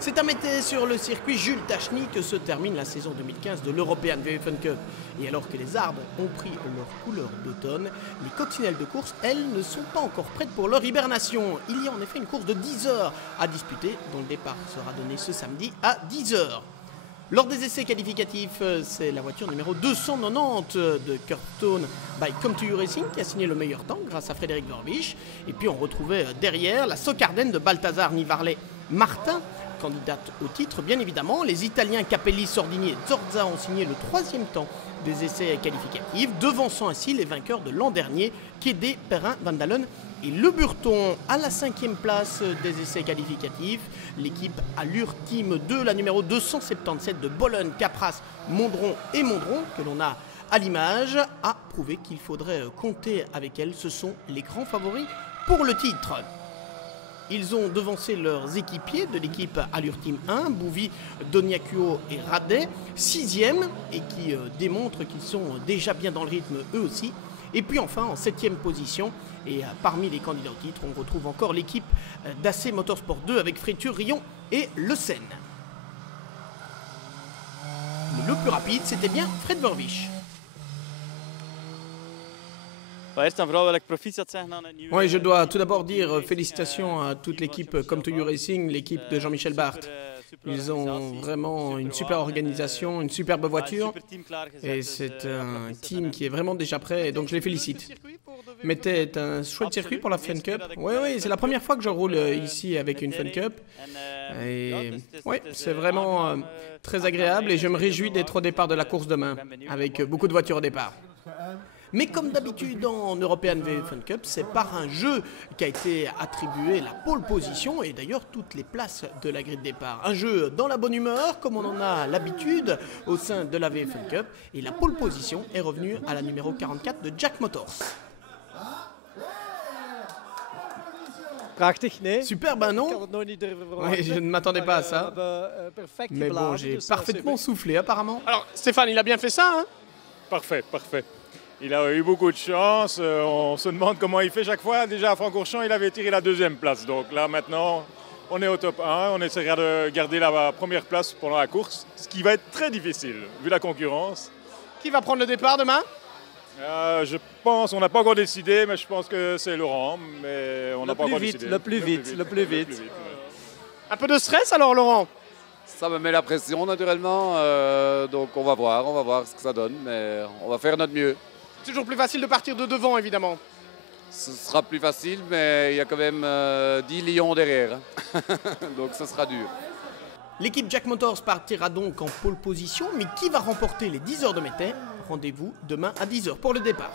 C'est à Mété sur le circuit Jules Tachny que se termine la saison 2015 de l'European VF Cup. Et alors que les arbres ont pris leur couleur d'automne, les coccinelles de course, elles, ne sont pas encore prêtes pour leur hibernation. Il y a en effet une course de 10 heures à disputer, dont le départ sera donné ce samedi à 10 heures. Lors des essais qualificatifs, c'est la voiture numéro 290 de Curtone by Come2U Racing qui a signé le meilleur temps grâce à Frédéric Verbisch. Et puis on retrouvait derrière la Socardenne de Balthazar Nivarlet Martin, candidate au titre bien évidemment. Les Italiens Capelli, Sordini et Zorza ont signé le 3e temps des essais qualificatifs, devançant ainsi les vainqueurs de l'an dernier, Kédé, Perrin, Van Dalen et Le Burton. À la 5e place des essais qualificatifs, l'équipe Allure Team 2, la numéro 277 de Bologne, Capras, Mondron et Mondron, que l'on a à l'image, a prouvé qu'il faudrait compter avec elle. Ce sont les grands favoris pour le titre. Ils ont devancé leurs équipiers de l'équipe Allure Team 1, Bouvi, Doniacuo et Radet, 6e, et qui démontrent qu'ils sont déjà bien dans le rythme eux aussi. Et puis enfin, en 7e position, et parmi les candidats au titre, on retrouve encore l'équipe d'AC Motorsport 2 avec Friture, Rion et Le Seine. Le plus rapide, c'était bien Fred Verbisch. Oui, je dois tout d'abord dire félicitations à toute l'équipe Come2U Racing, l'équipe de Jean-Michel Barthes. Ils ont vraiment une super organisation, une superbe voiture et c'est un team qui est vraiment déjà prêt et donc je les félicite. Mété est un chouette circuit pour la Fun Cup. Oui, c'est la première fois que je roule ici avec une Fun Cup. Et oui, c'est vraiment très agréable et je me réjouis d'être au départ de la course demain avec beaucoup de voitures au départ. Mais comme d'habitude en European VF Cup, c'est par un jeu qu'a été attribué la pole position et d'ailleurs toutes les places de la grille de départ. Un jeu dans la bonne humeur, comme on en a l'habitude au sein de la VF Cup. Et la pole position est revenue à la numéro 44 de Jack Motors. Super, ben non. Oui, je ne m'attendais pas à ça. Mais bon, j'ai parfaitement soufflé apparemment. Alors Stéphane, il a bien fait ça, hein? Parfait. Il a eu beaucoup de chance, on se demande comment il fait chaque fois. Déjà à Francorchamps, il avait tiré la 2e place. Donc là maintenant, on est au top 1, on essaiera de garder la première place pendant la course, ce qui va être très difficile vu la concurrence. Qui va prendre le départ demain? Je pense, on n'a pas encore décidé, mais je pense que c'est Laurent, mais on n'a pas encore décidé. Le plus vite. Un peu de stress alors Laurent? Ça me met la pression naturellement, donc on va voir ce que ça donne, mais on va faire notre mieux. Toujours plus facile de partir de devant évidemment. Ce sera plus facile, mais il y a quand même 10 lions derrière, donc ce sera dur. L'équipe Jack Motors partira donc en pole position, mais qui va remporter les 10 heures de Mété? Rendez-vous demain à 10 heures pour le départ.